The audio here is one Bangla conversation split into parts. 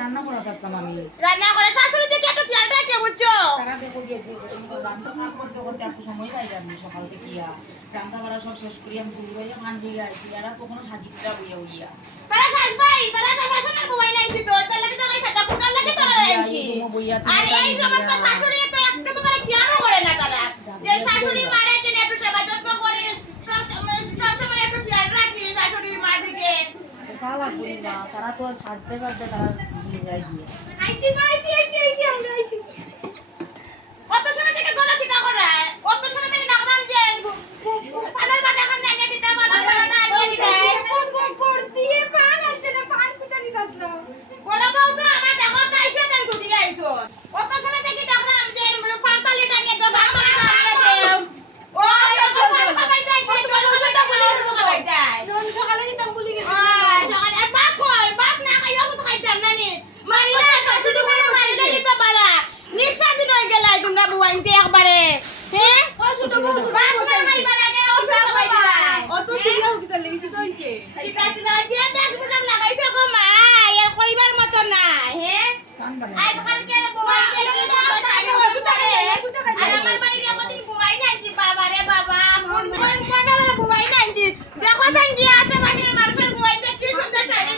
রান্না করা থাকতাম আমি রান্না করে শাশুড়ি দিকে একটু খেয়াল রাখতে বুঝছো তারা দেখো গিয়েছে রান্না কাজ করতে করতে একটু সময় পাই যাবনি সকাল থেকে রান্না বাড়া সব শেষ করি আমি ঘুরে বাইরে খান দিয়ে আইছি আর তখনও সাজিটা বইয়া বইয়া তারা সাজবাই তারা শাশুড়ির মোবাইল আইছি তো তার লাগে তো আমি সাজা ফুকার লাগে তারা আইছি আর এই সমস্ত শাশুড়ি তো একটু তো তারা খেয়াল করে না তারা যে শাশুড়ি মারে যে একটু সেবা যত্ন করে সব সময় একটু খেয়াল রাখি শাশুড়ির মা দিকে সালা বলি না তারা তো সাজতে পারতে তারা দিয়ে যায় দিয়ে আইছি আমরা আইছি কত সময় থেকে গলা পিতা করে কত সময় থেকে ডাকলাম যে ফানার বাটা খান এনে দিতে ফানার বাটা এনে দিতে পর দিয়ে ফান আছে না ফান কুতা দিতাছলো বড় বউ তো আমার ডাকর তাইছে তার ছুটি আইছো কত সময় থেকে ডাকলাম যে ফান তালি টানিয়ে দাও ফান তালি টানিয়ে দাও ও ফান বাবাই তাই যে জলসটা বলি গেছো বাবাই তাই নন সকালে দিতাম বলি গেছো সকালে আর বাপ কই বাপ না খাইও তো খাইতাম না নি মারিলা শাশুড়ি মারিলা দিতে বালা নিঃশ্বাসই নই গেলাই তোমরা বুয়াইতে একবারে হ্যাঁ ও ছোট বউ বাপ খাইবার আগে ও সব খাই দিলাই ও তো সিরিয়া হইতে লাগি কি হইছে ঠিক আছে যে 10 মিনিট লাগাইছে গো মা এর কইবার মত না হ্যাঁ আজ কালকে বুয়াইতে কি না শাড়ি ওসুটারে আর আমার বাড়ির একদিন বুয়াই নাইছি বাবা রে বাবা কোন কোন বুয়াই নাইছি দেখো সান গিয়ে আশেপাশের মানুষের বুয়াইতে কি সুন্দর শাড়ি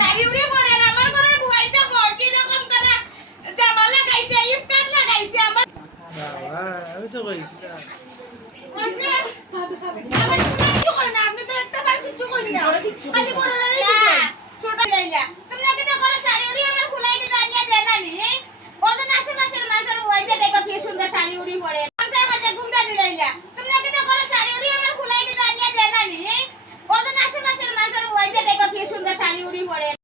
শাড়ি উড়ে পড়ে আর আমার ঘরের বুয়াইতে কর কি রকম করে জামা লাগাইছে স্কার্ট লাগাইছে আমার আমি তো কই আমার কিছু করে না আপনি তো একটা বার কিছু করেন না খালি বড়রারই ছোট লাইলা তোমরা কি করে শাড়ি উড়ি আমার খুলাই কি জানিয়ে দেন না নি ওদের আশেপাশের মানুষের বুয়াইতে দেখো কি সুন্দর শাড়ি উড়ি পড়ে আমি মাঝে ঘুমটা দিলাইলা তোমরা কি করে শাড়ি উড়ি আমার খুলাই কি জানিয়ে দেন না নি ওদের আশেপাশের মানুষের বুয়াইতে দেখো কি সুন্দর শাড়ি উড়ি পড়ে